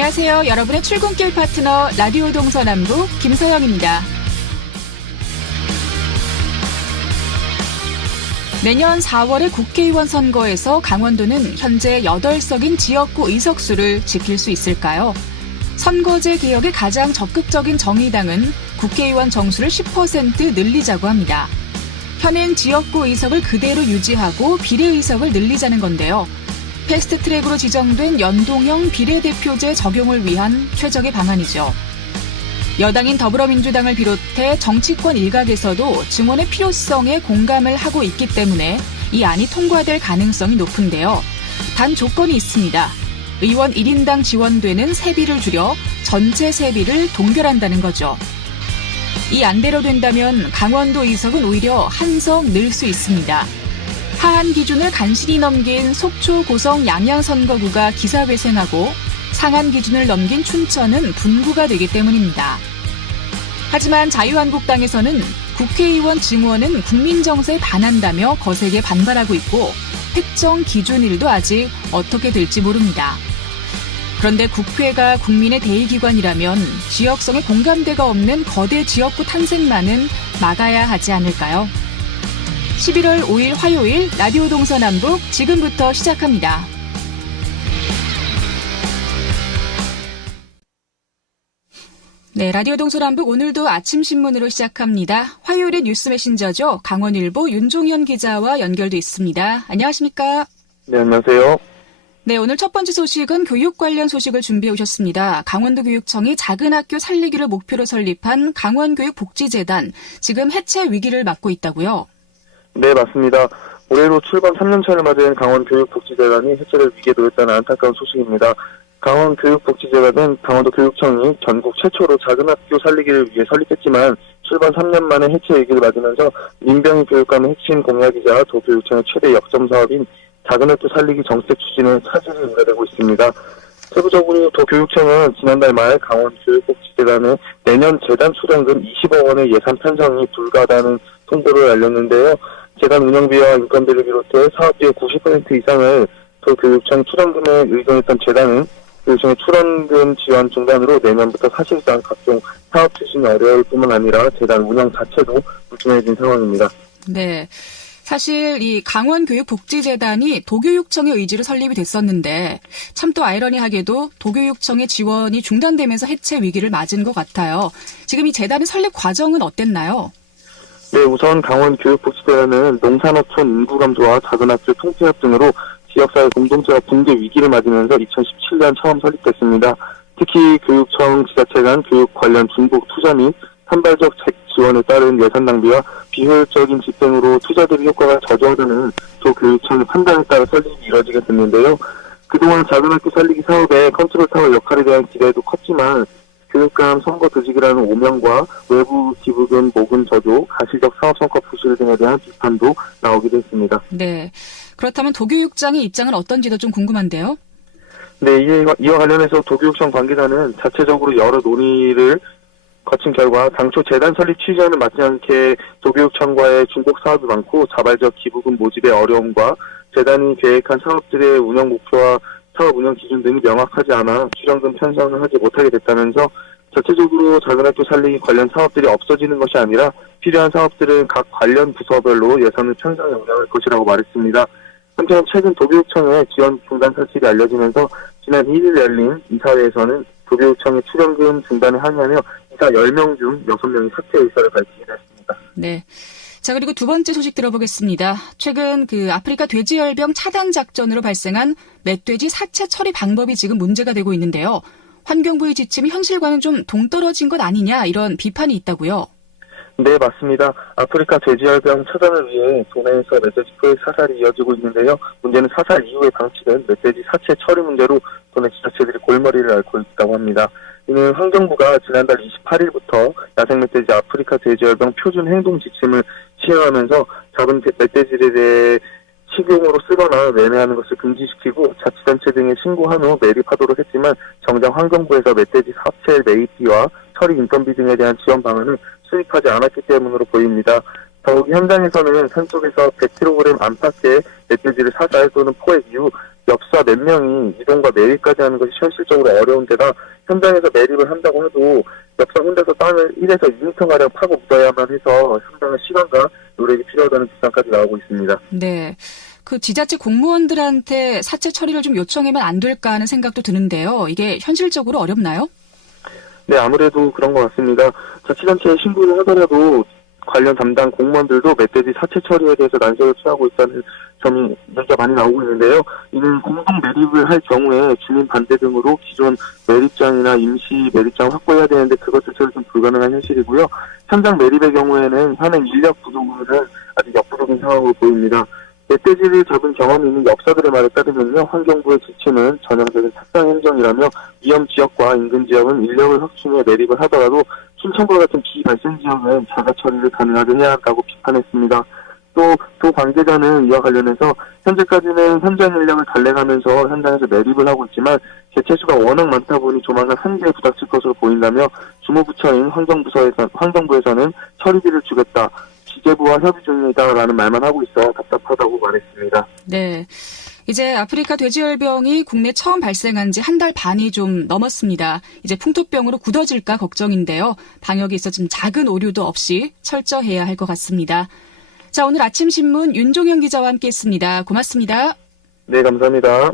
안녕하세요. 여러분의 출근길 파트너 라디오 동서남북 김서영입니다. 내년 4월의 국회의원 선거에서 강원도는 현재 8석인 지역구 의석수를 지킬 수 있을까요? 선거제 개혁에 가장 적극적인 정의당은 국회의원 정수를 10% 늘리자고 합니다. 현행 지역구 의석을 그대로 유지하고 비례의석을 늘리자는 건데요. 패스트트랙으로 지정된 연동형 비례대표제 적용을 위한 최적의 방안이죠. 여당인 더불어민주당을 비롯해 정치권 일각에서도 증원의 필요성에 공감을 하고 있기 때문에 이 안이 통과될 가능성이 높은데요. 단 조건이 있습니다. 의원 1인당 지원되는 세비를 줄여 전체 세비를 동결한다는 거죠. 이 안대로 된다면 강원도 의석은 오히려 한 석 늘 수 있습니다. 하한 기준을 간신히 넘긴 속초, 고성, 양양 선거구가 기사회생하고 상한 기준을 넘긴 춘천은 분구가 되기 때문입니다. 하지만 자유한국당에서는 국회의원 증원은 국민 정서에 반한다며 거세게 반발하고 있고 획정 기준일도 아직 어떻게 될지 모릅니다. 그런데 국회가 국민의 대의기관이라면 지역성에 공감대가 없는 거대 지역구 탄생만은 막아야 하지 않을까요? 11월 5일 화요일 라디오 동서남북 지금부터 시작합니다. 네, 라디오 동서남북 오늘도 아침 신문으로 시작합니다. 화요일의 뉴스 메신저죠. 강원일보 윤종현 기자와 연결돼 있습니다. 안녕하십니까? 네, 안녕하세요. 네, 오늘 첫 번째 소식은 교육 관련 소식을 준비해 오셨습니다. 강원도교육청이 작은 학교 살리기를 목표로 설립한 강원교육복지재단, 지금 해체 위기를 맞고 있다고요? 네, 맞습니다. 올해로 출범 3년차를 맞은 강원교육복지재단이 해체를 위기에 놓였다는 안타까운 소식입니다. 강원교육복지재단은 강원도 교육청이 전국 최초로 작은 학교 살리기를 위해 설립했지만 출범 3년 만에 해체 위기를 맞으면서 민병희 교육감의 핵심 공약이자 도교육청의 최대 역점 사업인 작은 학교 살리기 정책 추진에 차질이 우려되고 있습니다. 세부적으로 도교육청은 지난달 말 강원교육복지재단의 내년 재단 수령금 20억 원의 예산 편성이 불가하다는 통보를 알렸는데요. 재단 운영비와 인건비를 비롯해 사업비의 90% 이상을 도교육청 출원금에 의존했던 재단은 교육청의 출원금 지원 중단으로 내년부터 사실상 각종 사업 추진이 어려울 뿐만 아니라 재단 운영 자체도 불투명해진 상황입니다. 네. 사실 이 강원교육복지재단이 도교육청의 의지로 설립이 됐었는데 참 또 아이러니하게도 도교육청의 지원이 중단되면서 해체 위기를 맞은 것 같아요. 지금 이 재단의 설립 과정은 어땠나요? 네, 우선 강원교육복지재단은 농산어촌 인구감소와 작은 학교 통폐합 등으로 지역사회 공동체가 붕괴 위기를 맞으면서 2017년 처음 설립됐습니다. 특히 교육청 지자체 간 교육 관련 중복 투자 및 산발적 지원에 따른 예산 낭비와 비효율적인 집행으로 투자 대비 효과가 저조하다는 도교육청의 판단에 따라 설립이 이뤄지게 됐는데요. 그동안 작은 학교 살리기 사업의 컨트롤타워 역할에 대한 기대도 컸지만 교육감 선거 조직이라는 오명과 외부 기부금 모금 저조, 가시적 사업 성과 부실 등에 대한 비판도 나오기도 했습니다. 네. 그렇다면 도교육장의 입장은 어떤지도 좀 궁금한데요. 네, 이와 관련해서 도교육청 관계자는 자체적으로 여러 논의를 거친 결과 당초 재단 설립 취지와는 맞지 않게 도교육청과의 중복 사업이 많고 자발적 기부금 모집의 어려움과 재단이 계획한 사업들의 운영 목표와 사업 운영 기준 등이 명확하지 않아 출연금 편성을 하지 못하게 됐다면서 자체적으로 작은 학교 살리기 관련 사업들이 없어지는 것이 아니라 필요한 사업들은 각 관련 부서별로 예산을 편성해 운영할 것이라고 말했습니다. 한편 최근 도교육청의 지원 중단 사실이 알려지면서 지난 1일 열린 이사회에서는 도교육청의 출연금 중단에 항의하며 이사 10명 중 6명이 사퇴 의사를 밝히기도 했습니다. 네. 자, 그리고 두 번째 소식 들어보겠습니다. 최근 아프리카 돼지열병 차단 작전으로 발생한 멧돼지 사체 처리 방법이 지금 문제가 되고 있는데요. 환경부의 지침이 현실과는 좀 동떨어진 것 아니냐 이런 비판이 있다고요. 네, 맞습니다. 아프리카 돼지열병 차단을 위해 도내에서 멧돼지 포획 사살이 이어지고 있는데요. 문제는 사살 이후에 방치된 멧돼지 사체 처리 문제로 도내 지자체들이 골머리를 앓고 있다고 합니다. 이는 환경부가 지난달 28일부터 야생 멧돼지 아프리카 돼지열병 표준 행동 지침을 시행하면서 잡은 멧돼지에 대해 식용으로 쓰거나 매매하는 것을 금지시키고 자치단체 등에 신고한 후 매립하도록 했지만 정작 환경부에서 멧돼지 사체 매입비와 처리 인건비 등에 대한 지원 방안을 수립하지 않았기 때문으로 보입니다. 더욱 현장에서는 산속에서 100kg 안팎의 멧돼지를 사살 또는 포획 이후 엽사 몇 명이 이동과 매립까지 하는 것이 현실적으로 어려운 데다 현장에서 매립을 한다고 해도 엽사 혼자서 땅을 1에서 2m가량 파고 묻어야만 해서 상당한 시간과 노력이 필요하다는 지상까지 나오고 있습니다. 네. 그 지자체 공무원들한테 사채 처리를 좀 요청하면 안 될까 하는 생각도 드는데요. 이게 현실적으로 어렵나요? 네, 아무래도 그런 것 같습니다. 자치단체에 신고를 하더라도 관련 담당 공무원들도 멧돼지 사채 처리에 대해서 난색을 취하고 있다는 점이 얘기가 많이 나오고 있는데요. 이는 공동 매립을 할 경우에 주민 반대 등으로 기존 매립장이나 임시 매립장 확보해야 되는데 그것조차도 좀 불가능한 현실이고요. 현장 매립의 경우에는 현행 인력 부족으로는 아직 역부족인 상황으로 보입니다. 멧돼지를 잡은 경험이 있는 엽사들의 말에 따르면요, 환경부의 지침은 전형적인 탁상 행정이라며 위험 지역과 인근 지역은 인력을 확충해 매립을 하더라도 춘천과 같은 비발생 지역은 자가 처리를 가능하게 해야 한다고 비판했습니다. 또 관계자는 이와 관련해서 현재까지는 현장 인력을 달래가면서 현장에서 매립을 하고 있지만 개체수가 워낙 많다 보니 조만간 한계에 부닥칠 것으로 보인다며 주무부처인 환경부에서는 처리비를 주겠다. 기재부와 협의 중이다라는 말만 하고 있어 답답하다고 말했습니다. 네. 이제 아프리카 돼지열병이 국내 처음 발생한 지 한 달 반이 좀 넘었습니다. 이제 풍토병으로 굳어질까 걱정인데요. 방역에 있어 좀 작은 오류도 없이 철저해야 할 것 같습니다. 자, 오늘 아침 신문 윤종현 기자와 함께했습니다. 고맙습니다. 네, 감사합니다.